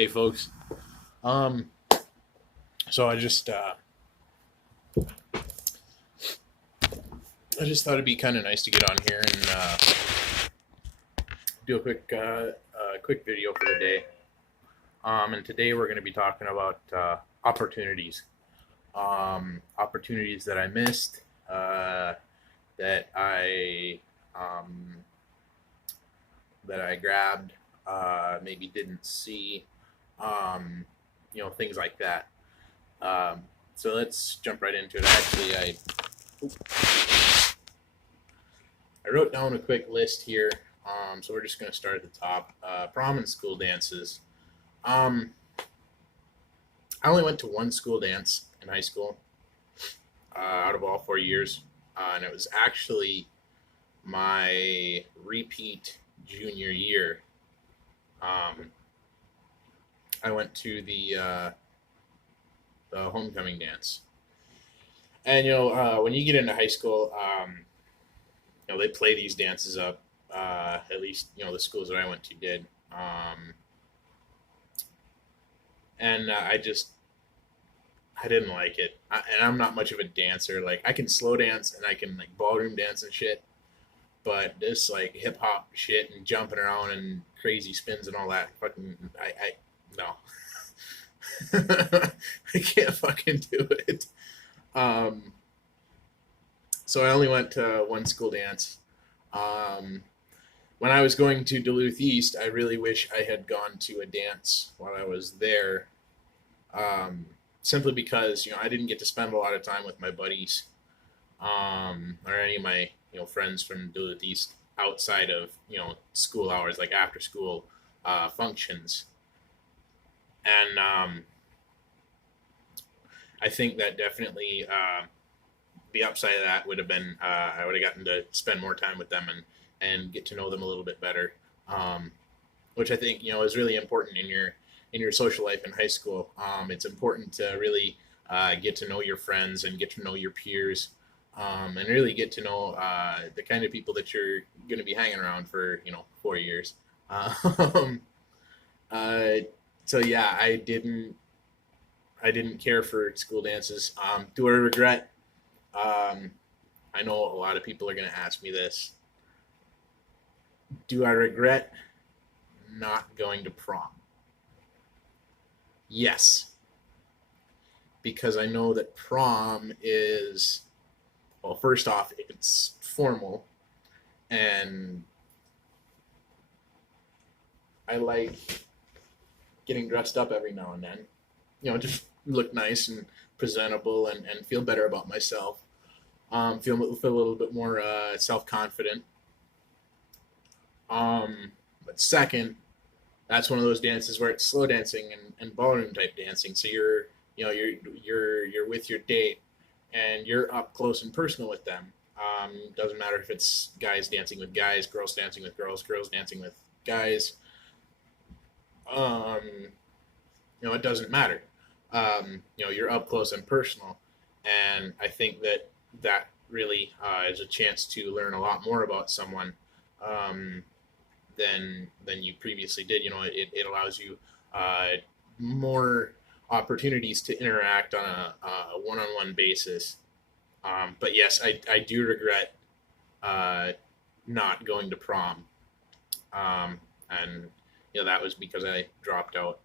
Hey folks. Um so I just thought it'd be kind of nice to get on here and do a quick video for the day. And today we're going to be talking about opportunities. Opportunities that I missed, that I um that I grabbed, maybe didn't see, um things like that. So let's jump right into it. I wrote down a quick list here. So we're just going to start at the top. Prom and school dances. Um, I only went to one school dance in high school, out of all 4 years, and it was actually my repeat junior year. Um, I went to the homecoming dance, and when you get into high school, they play these dances up. At least the schools that I went to did. And I didn't like it. And I'm not much of a dancer. Like I can slow dance and I can like ballroom dance and shit, but this like hip hop shit and jumping around and crazy spins and all that, fucking I no, I can't fucking do it. Um, so I only went to one school dance. Um, when I was going to Duluth East, I really wish I had gone to a dance while I was there, um, simply because I didn't get to spend a lot of time with my buddies, or any of my friends from Duluth East outside of school hours, like after school functions, and I think that definitely, the upside of that would have been, I would have gotten to spend more time with them and get to know them a little bit better, um, which I think is really important in your social life in high school. It's important to really get to know your friends and get to know your peers, and really get to know the kind of people that you're going to be hanging around for 4 years. Um, uh, so yeah, I didn't care for school dances. Do I regret? Um, I know a lot of people are going to ask me this. Do I regret not going to prom? Yes, because I know that prom is, well, first off, it's formal, and I like getting dressed up every now and then. Just look nice and presentable and feel better about myself. Feel a little bit more self confident. But second, that's one of those dances where it's slow dancing and ballroom type dancing. So you're with your date and you're up close and personal with them. Doesn't matter if it's guys dancing with guys, girls dancing with girls, girls dancing with guys. It doesn't matter. You're up close and personal, and I think that really is a chance to learn a lot more about someone, um, than you previously did. It allows you more opportunities to interact on a one-on-one basis. But yes, I do regret uh, not going to prom, and that was because I dropped out.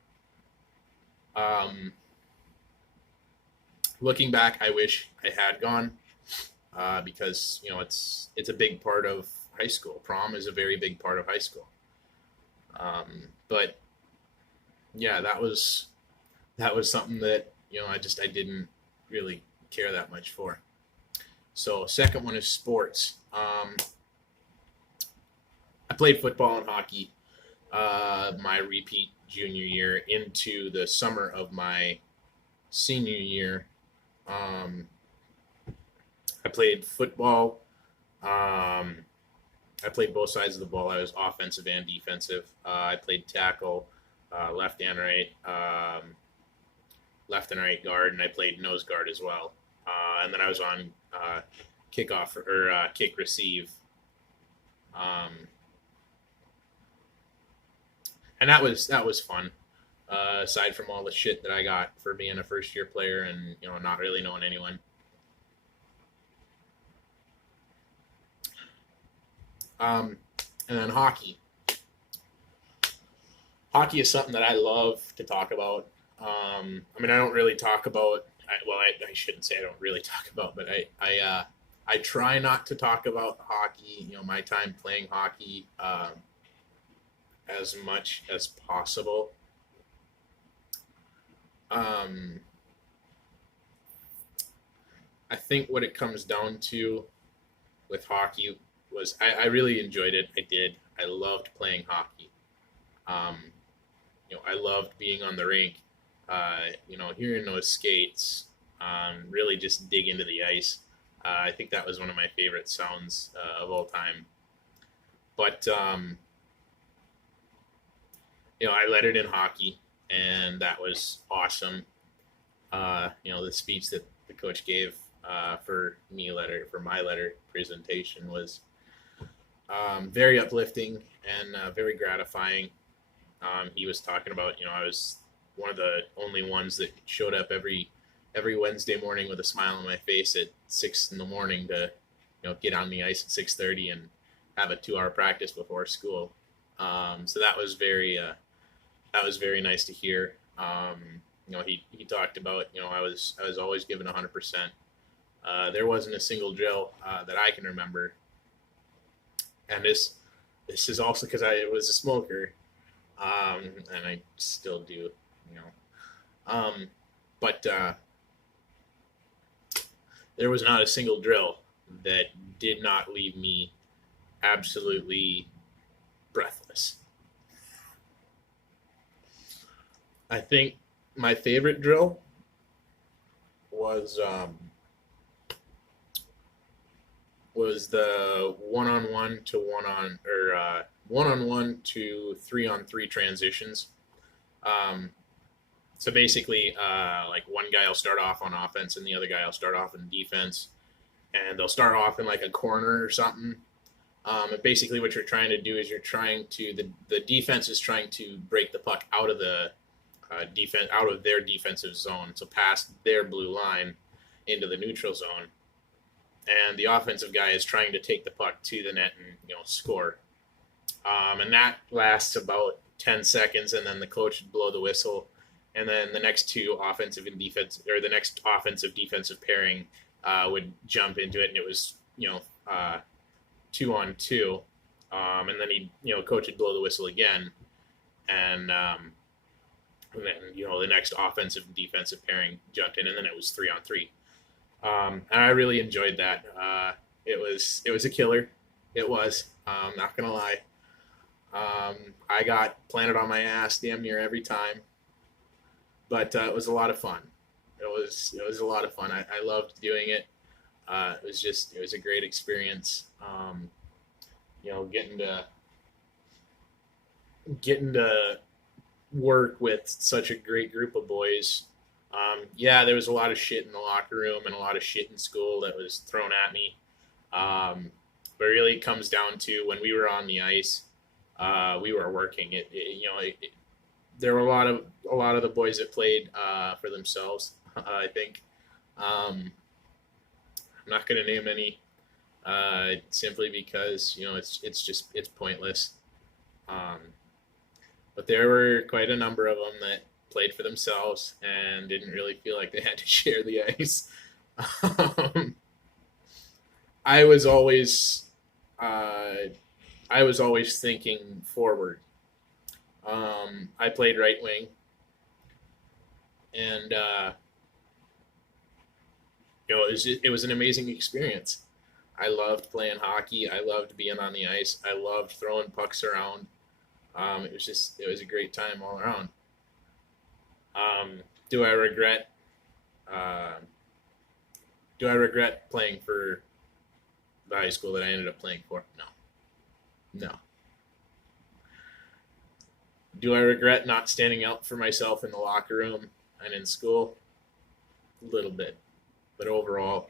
Um, Looking back, I wish I had gone, because it's a big part of high school. Prom is a very big part of high school. But yeah, that was something that I didn't really care that much for. So second one is sports. I played football and hockey, my repeat junior year into the summer of my senior year. Um, I played football. Um, I played both sides of the ball. I was offensive and defensive. I played tackle, left and right, left and right guard, and I played nose guard as well. And then I was on kickoff or kick receive, um, and that was fun. aside from all the shit that I got for being a first year player and not really knowing anyone. Um, and then hockey. Hockey is something that I love to talk about. I mean, I don't really talk about. I shouldn't say I don't really talk about, but I try not to talk about hockey. My time playing hockey as much as possible. Um, I think what it comes down to with hockey was I really enjoyed it. I did. I loved playing hockey. Um, I loved being on the rink. Hearing those skates, really just dig into the ice. I think that was one of my favorite sounds of all time. But I lettered in hockey, and that was awesome. The speech that the coach gave for my letter presentation was very uplifting and very gratifying. He was talking about, I was one of the only ones that showed up every Wednesday morning with a smile on my face at 6 in the morning to, get on the ice at 6:30 and have a 2 hour practice before school. So that was very nice to hear. He talked about, I was always given 100%. There wasn't a single drill that I can remember, and this is also because I was a smoker, and I still do, you know. But there was not a single drill that did not leave me absolutely breathless. I think my favorite drill was the one-on-one to one-on-one to three-on-three transitions. Um, so basically, like one guy will start off on offense and the other guy will start off in defense, and they'll start off in like a corner or something. And basically, what you're trying to do is the defense is trying to break the puck out of the defense out of their defensive zone, so past their blue line into the neutral zone, and the offensive guy is trying to take the puck to the net and score. And that lasts about 10 seconds, and then the coach would blow the whistle, and then the next two offensive and defense or the next offensive defensive pairing would jump into it, and it was 2-on-2, and then coach would blow the whistle again, and then the next offensive and defensive pairing jumped in, and then it was 3-on-3. And I really enjoyed that. It was a killer. It was. Not gonna lie. I got planted on my ass damn near every time, but it was a lot of fun. It was a lot of fun. I loved doing it. It was a great experience. Getting to work with such a great group of boys. Yeah, there was a lot of shit in the locker room and a lot of shit in school that was thrown at me. But really, it comes down to when we were on the ice, we were working. There were a lot of the boys that played for themselves. I think I'm not going to name any, simply because it's pointless. Um, but there were quite a number of them that played for themselves and didn't really feel like they had to share the ice. um, I was always uh, I was always thinking forward. I played right wing, and it was an amazing experience. I loved playing hockey. I loved being on the ice. I loved throwing pucks around. It was a great time all around. Do I regret? Uh, do I regret playing for the high school that I ended up playing for? No, no. Do I regret not standing up for myself in the locker room and in school? A little bit, but overall,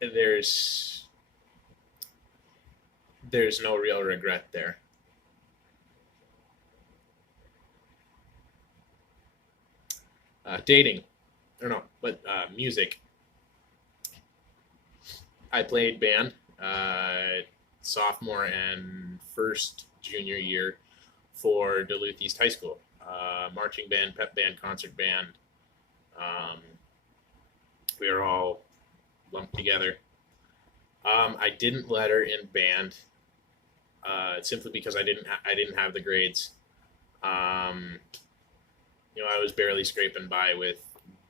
there's there's no real regret there. Dating, or no, but music. I played band sophomore and first junior year for Duluth East High School. Marching band, pep band, concert band. Um, we were all lumped together. I didn't letter in band simply because I didn't have the grades. Um, I was barely scraping by with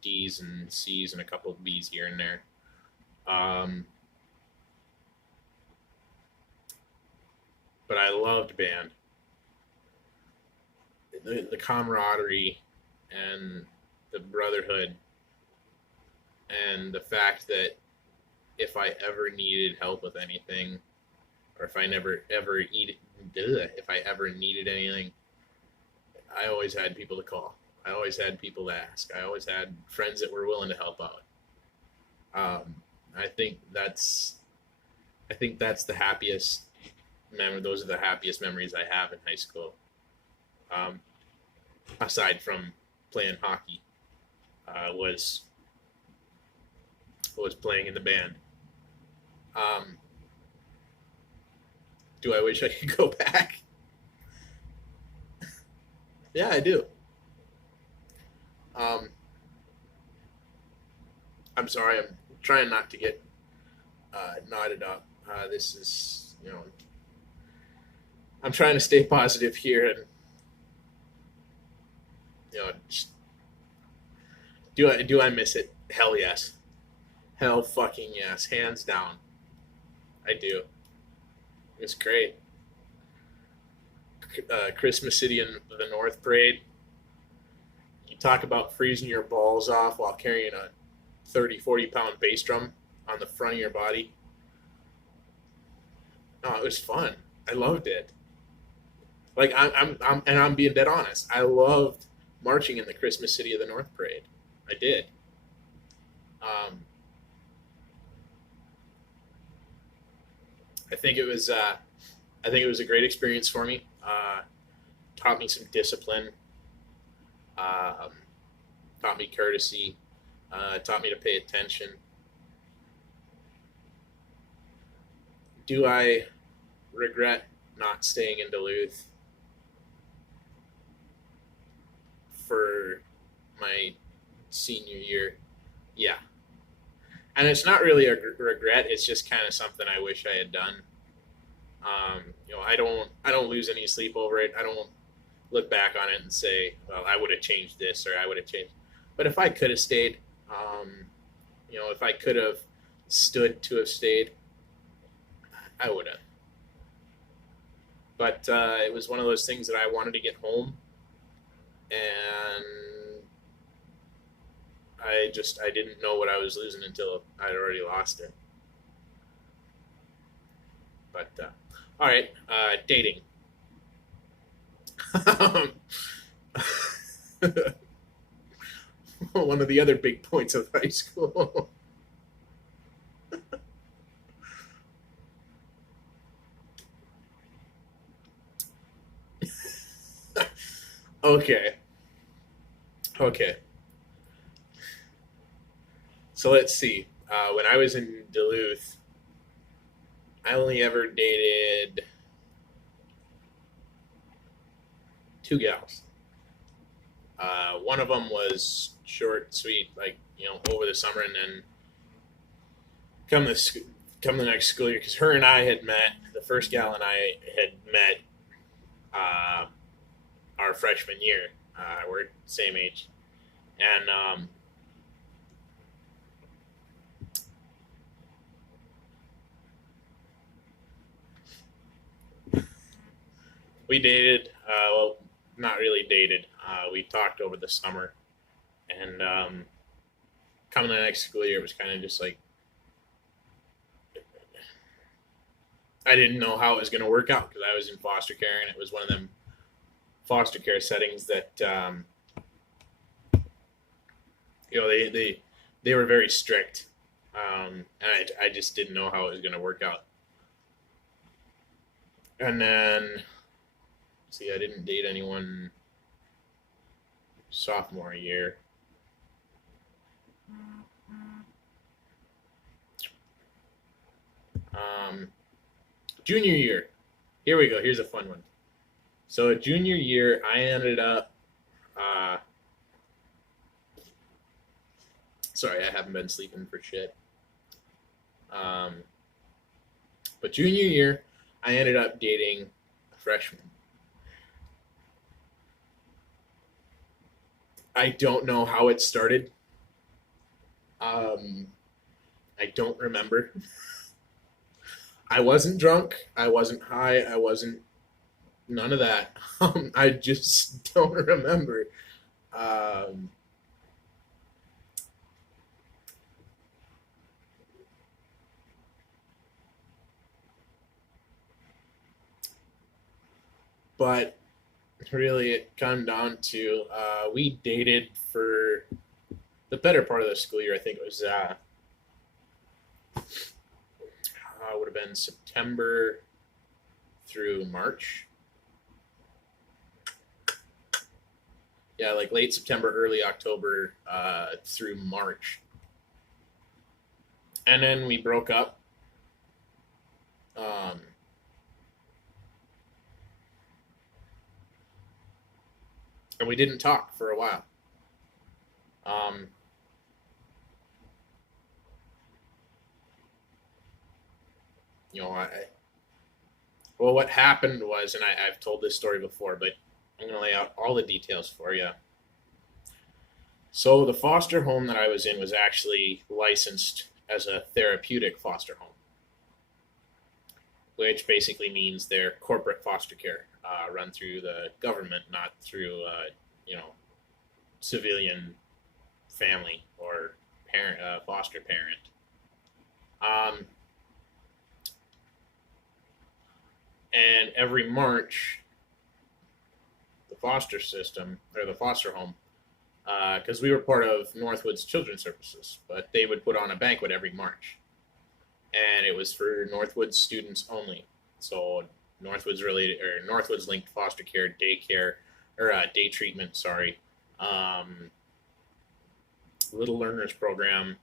D's and C's and a couple of B's here and there. Um, but I loved band. The camaraderie and the brotherhood and the fact that if I ever needed help with anything, or if I never ever eat, if I ever needed anything, I always had people to call. I always had people to ask. I always had friends that were willing to help out. Um, I think that's the happiest memory. Those are the happiest memories I have in high school. Um, Aside from playing hockey, was playing in the band. Um, do I wish I could go back? Yeah, I do. Um, I'm sorry. I'm trying not to get knotted up. This is, I'm trying to stay positive here, and just, do I miss it? Hell yes. Hell fucking yes, hands down. I do. It was great. Christmas City in the North Parade. You talk about freezing your balls off while carrying a 30, 40 pound bass drum on the front of your body. No, it was fun. I loved it. Like I'm being dead honest. I loved marching in the Christmas City of the North Parade. I did. Um, I think it was a great experience for me. Taught me some discipline. Um, Taught me courtesy. Taught me to pay attention. Do I regret not staying in Duluth for my senior year? Yeah, and it's not really a regret. It's just kind of something I wish I had done. I don't lose any sleep over it. I don't look back on it and say, well, I would have changed this or I would have changed. But if I could have stayed, if I could have stood to have stayed, I would have. But it was one of those things that I wanted to get home, and I didn't know what I was losing until I'd already lost it. But all right, dating. One of the other big points of high school. Okay, okay. So let's see. When I was in Duluth, I only ever dated two gals. One of them was short, sweet, like over the summer, and then come this come the next school year, because her and I had met. The first gal and I had met uh, our freshman year. We're same age, and we dated. Well, not really dated. We talked over the summer, and coming the next school year, it was kind of just like I didn't know how it was going to work out because I was in foster care, and it was one of them foster care settings that they were very strict, and I just didn't know how it was going to work out. And then, see, I didn't date anyone sophomore year. Um, Junior year. Here we go. Here's a fun one. So junior year, I ended up. Uh, Sorry, I haven't been sleeping for shit. Um, but junior year, I ended up dating a freshman. I don't know how it started. Um, I don't remember. I wasn't drunk. I wasn't high. I wasn't none of that. I just don't remember. Um, but really, it come down to we dated for the better part of the school year. I think it was would have been September through March. Yeah, like late September, early October through March, and then we broke up. Um, and we didn't talk for a while. Um, well, what happened was, and I've told this story before, but I'm going to lay out all the details for you. So the foster home that I was in was actually licensed as a therapeutic foster home, which basically means they're corporate foster care, run through the government, not through you know civilian family or parent foster parent. Um, and every March, the foster system or the foster home, because we were part of Northwoods Children's Services, but they would put on a banquet every March, and it was for Northwoods students only. So Northwoods related or Northwoods linked foster care, daycare, or day treatment. Sorry, um, Little Learners Program,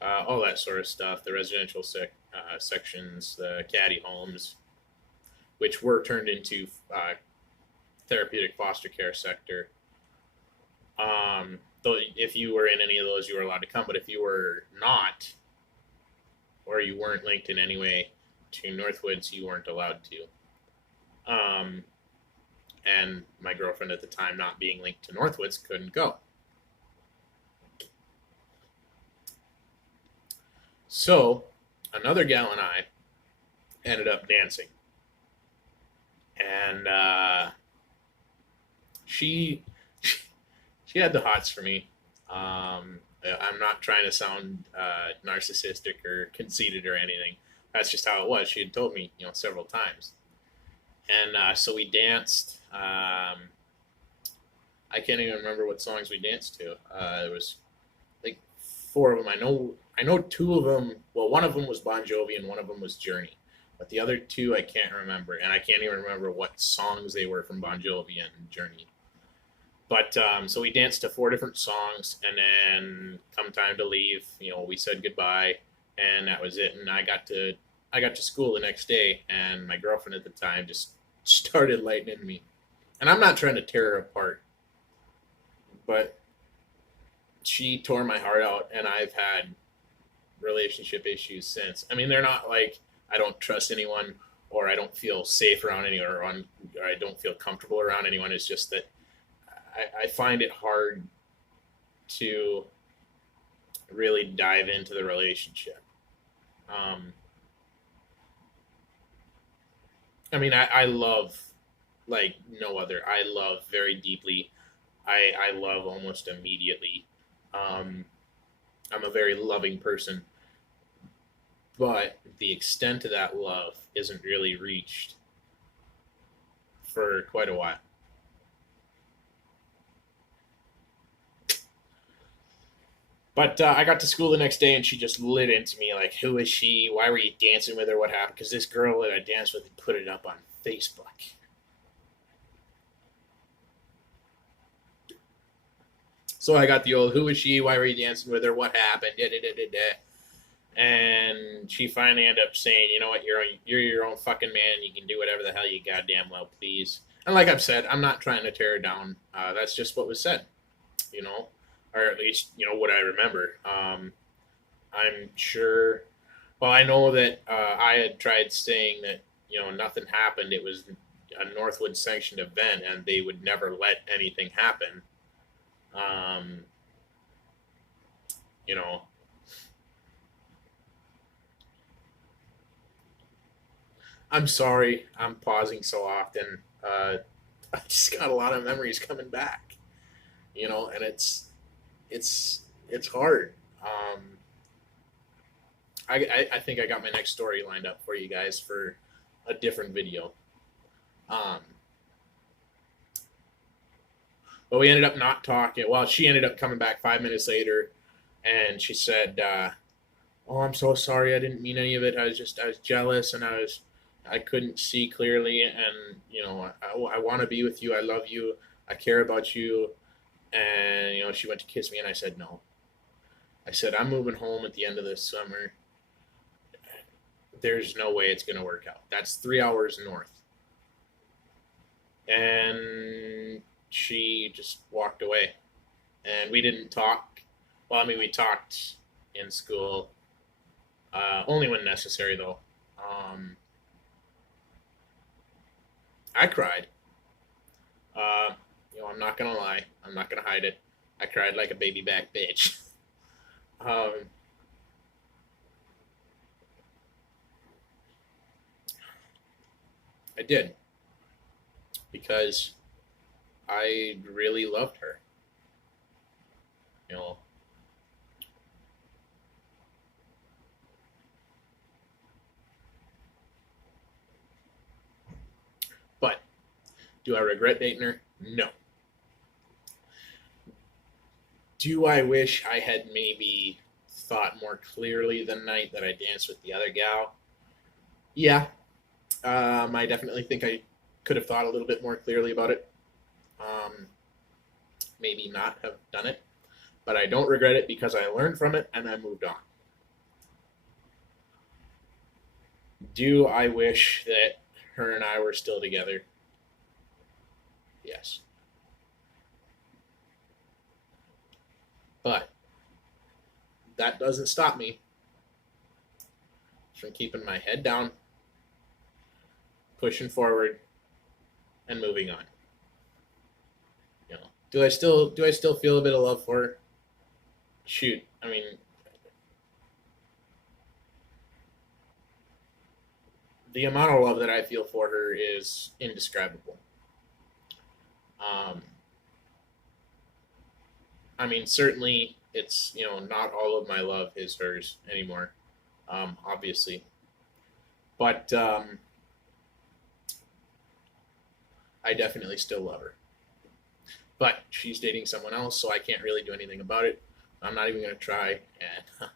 all that sort of stuff. The residential sections, the caddy homes, which were turned into therapeutic foster care sector. Though if you were in any of those, you were allowed to come. But if you were not, or you weren't linked in any way to Northwoods, you weren't allowed to. And my girlfriend at the time, not being linked to Northwoods, couldn't go. So another gal and I ended up dancing, and she she had the hots for me. I'm not trying to sound narcissistic or conceited or anything. That's just how it was. She had told me, several times, and so we danced. I can't even remember what songs we danced to. There was like four of them. I know two of them. Well, one of them was Bon Jovi and one of them was Journey. But the other two I can't remember, and I can't even remember what songs they were from Bon Jovi and Journey. But so we danced to four different songs, and then come time to leave, we said goodbye, and that was it. And I got to school the next day, and my girlfriend at the time just started lightning me. And I'm not trying to tear her apart, but she tore my heart out, and I've had relationship issues since. I mean, they're not like I don't trust anyone or I don't feel safe around anyone or I don't feel comfortable around anyone. It's just that I find it hard to really dive into the relationship. Um, I mean, I love like no other. I love very deeply. I love almost immediately. Um, I'm a very loving person, but the extent of that love isn't really reached for quite a while. But I got to school the next day and she just lit into me like, who is she? Why were you dancing with her? What happened? Because this girl that I danced with put it up on Facebook. So I got the old, who was she? Why were you dancing with her? What happened? Da, da, da, da, da. And she finally ended up saying, you know what, you're your own fucking man. You can do whatever the hell you goddamn well please. And like I've said, I'm not trying to tear her down. That's just what was said, you know, or at least what I remember. I'm sure. Well, I know that I had tried saying that nothing happened. It was a Northwood sanctioned event, and they would never let anything happen. Um, you know, I'm sorry. I'm pausing so often. I just got a lot of memories coming back. And it's it's hard. I think I got my next story lined up for you guys for a different video. Um, but we ended up not talking. Well, she ended up coming back 5 minutes later, and she said, "Oh, I'm so sorry. I didn't mean any of it. I was jealous, and I couldn't see clearly. And I want to be with you. I love you. I care about you." And she went to kiss me, and I said no. I said, "I'm moving home at the end of this summer. There's no way it's going to work out. That's 3 hours north." And she just walked away, and we didn't talk. Well, I mean, we talked in school, only when necessary, though. I cried. I'm not gonna lie. I'm not gonna hide it. I cried like a baby back bitch. um, I did because I really loved her. You know, but do I regret dating her? No. Do I wish I had maybe thought more clearly the night that I danced with the other gal? Yeah. I definitely think I could have thought a little bit more clearly about it. Um, Maybe not have done it, but I don't regret it because I learned from it and I moved on. Do I wish that her and I were still together? Yes. But that doesn't stop me from keeping my head down, pushing forward, and moving on. Do I still feel a bit of love for her? Shoot, I mean, the amount of love that I feel for her is indescribable. Um, I mean, certainly it's not all of my love is hers anymore, obviously, but I definitely still love her. But she's dating someone else, so I can't really do anything about it. I'm not even gonna try, and I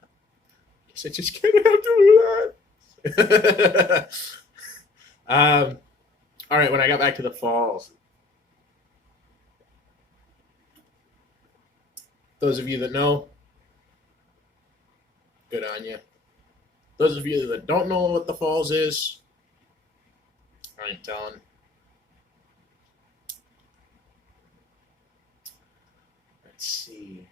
guess I just can't have to do that. All right, when I got back to the falls, those of you that know, good on you. Those of you that don't know what the falls is, I ain't telling. Let's see.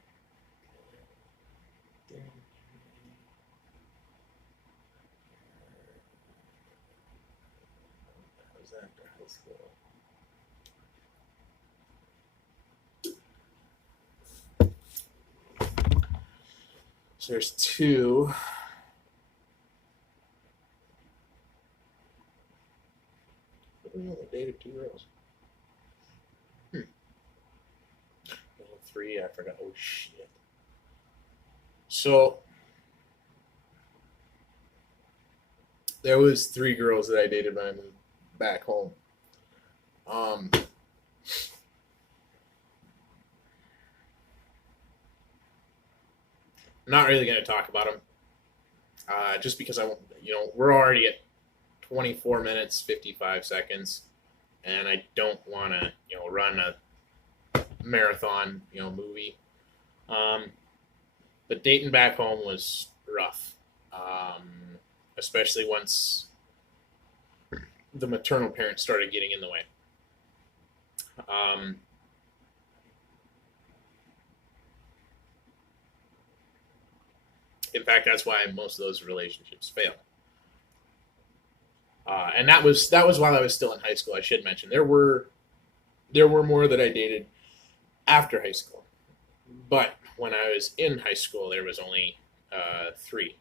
How's that for high school? So there's two. We only dated two girls. Three. I forgot. Oh shit. So there was three girls that I dated when I moved back home. Um, I'm not really going to talk about them, just because we're already at 24 minutes 55 seconds, and I don't want to run a marathon movie. Um, but dating back home was rough, um, especially once the maternal parents started getting in the way. Um, in fact, that's why most of those relationships fail. And that was while I was still in high school. I should mention there were more that I dated after high school, but when I was in high school, there was only three.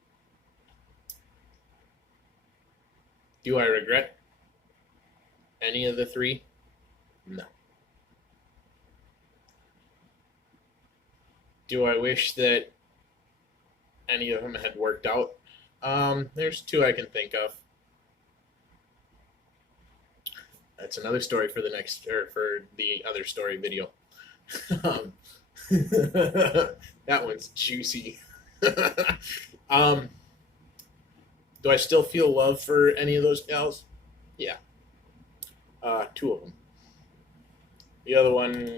Do I regret any of the three? No. Do I wish that any of them had worked out? There's two I can think of. That's another story for the next or for the other story video. um, that one's juicy. um, do I still feel love for any of those gals? Yeah, two of them. The other one,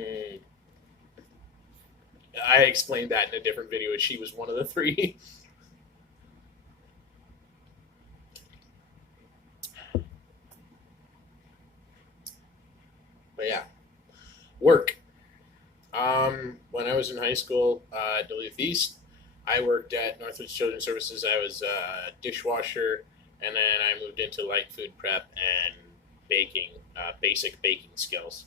I explained that in a different video. She was one of the three. But yeah, work. When I was in high school at Duluth East, I worked at Northwoods Children's Services. I was a dishwasher, and then I moved into light food prep and baking, basic baking skills.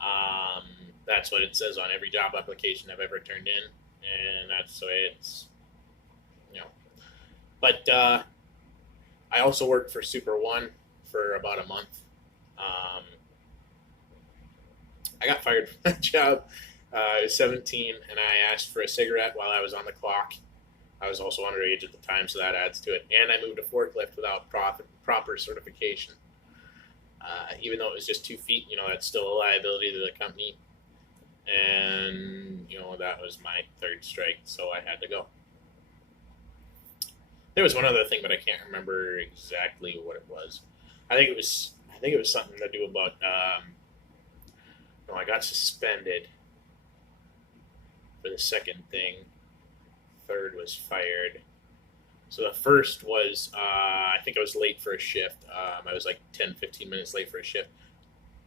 Um, that's what it says on every job application I've ever turned in, and that's the way it's, you know. But I also worked for Super One for about a month. Um, I got fired from that job. I was 17 and I asked for a cigarette while I was on the clock. I was also underage at the time, so that adds to it. And I moved a forklift without proper certification. Even though it was just 2 feet, that's still a liability to the company. And, that was my third strike, so I had to go. There was one other thing, but I can't remember exactly what it was. I think it was something to do about, no, I got suspended for the second thing. Third was fired. So the first was, I think I was late for a shift. I was like 10, 15 minutes late for a shift.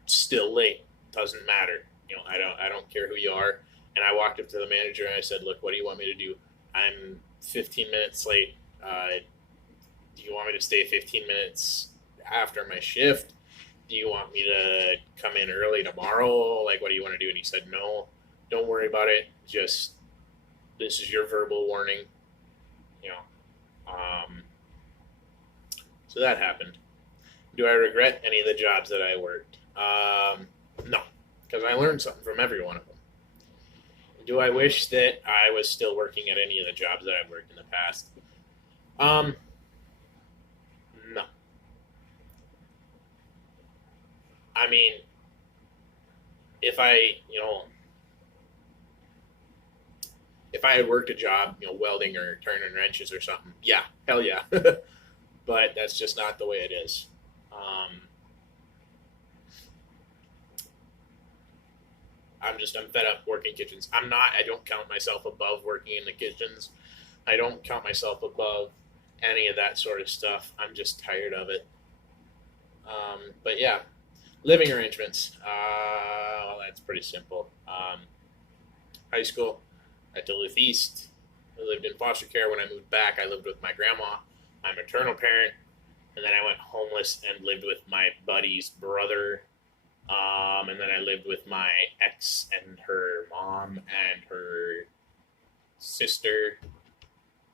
Still late. Doesn't matter. I don't care who you are. And I walked up to the manager and I said, look, what do you want me to do? I'm 15 minutes late. Do you want me to stay 15 minutes after my shift? Do you want me to come in early tomorrow? Like, what do you want to do? And he said, no, don't worry about it. Just, this is your verbal warning. You know, um, so that happened. Do I regret any of the jobs that I worked? No, because I learned something from every one of them. Do I wish that I was still working at any of the jobs that I've worked in the past? Um, no. I mean, if I had worked a job, welding or turning wrenches or something, yeah, hell yeah. But that's just not the way it is. Um, I'm fed up working kitchens. I don't count myself above working in the kitchens. I don't count myself above any of that sort of stuff. I'm just tired of it. But yeah, living arrangements. Well, that's pretty simple. High school at Duluth East. I lived in foster care. When I moved back, I lived with my grandma, my maternal parent, and then I went homeless and lived with my buddy's brother. And then I lived with my ex and her mom and her sister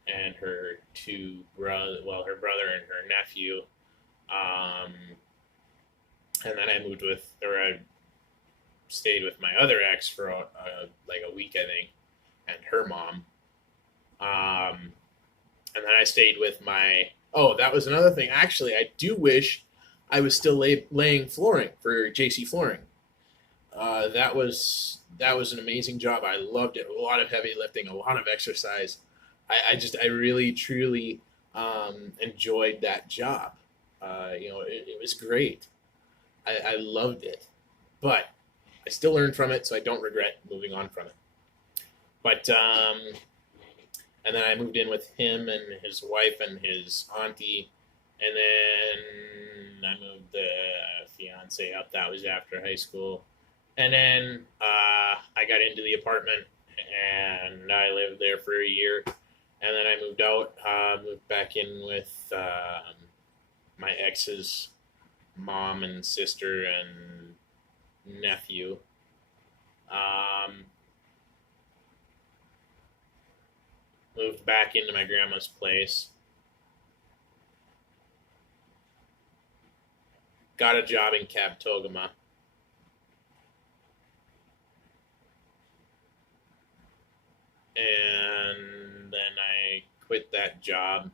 and her her brother and her nephew. Um, and then I stayed with my other ex for like a week, I think, and her mom. Um, and then I stayed with my. Oh, that was another thing. Actually, I do wish I was still laying flooring for JC Flooring. That was an amazing job. I loved it. A lot of heavy lifting, a lot of exercise. I really truly enjoyed that job. It was great. I loved it, but I still learned from it, so I don't regret moving on from it. But and then I moved in with him and his wife and his auntie, and then I moved the fiance up. That was after high school, and then I got into the apartment and I lived there for a year, and then I moved out, moved back in with my ex's mom and sister and nephew. Um, Moved back into my grandma's place. Got a job in Cab Togama. And then I quit that job.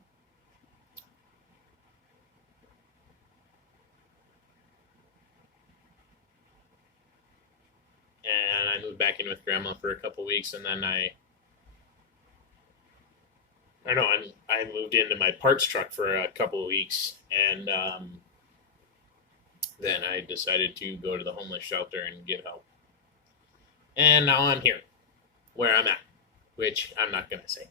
And I moved back in with grandma for a couple weeks, and then I know I moved into my parts truck for a couple of weeks, and then I decided to go to the homeless shelter and get help. And now I'm here, where I'm at, which I'm not gonna say.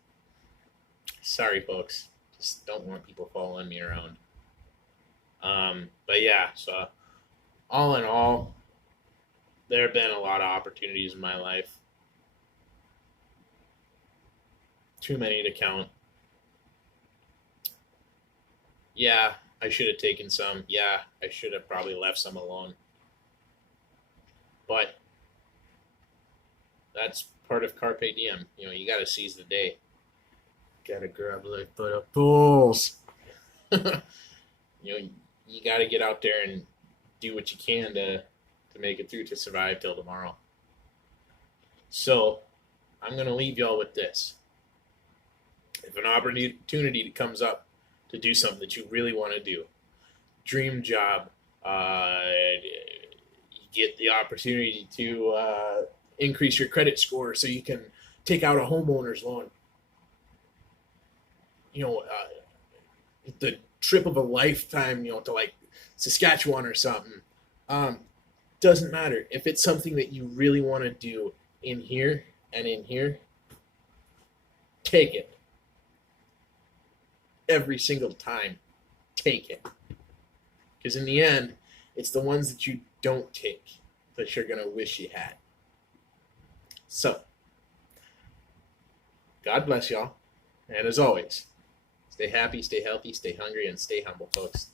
Sorry, folks. Just don't want people following me around. But yeah, so all in all, there have been a lot of opportunities in my life. Too many to count. Yeah, I should have taken some. Yeah, I should have probably left some alone. But that's part of carpe diem. You know, you got to seize the day. Got to grab life by the balls. you know, you got to get out there and do what you can to make it through to survive till tomorrow. So I'm gonna leave y'all with this: if an opportunity comes up to do something that you really want to do, dream job, you get the opportunity to increase your credit score so you can take out a homeowner's loan. The trip of a lifetime, to like Saskatchewan or something. Um, doesn't matter if it's something that you really want to do in here and in here. Take it every single time. Take it, because in the end, it's the ones that you don't take that you're gonna wish you had. So, God bless y'all, and as always, stay happy, stay healthy, stay hungry, and stay humble, folks.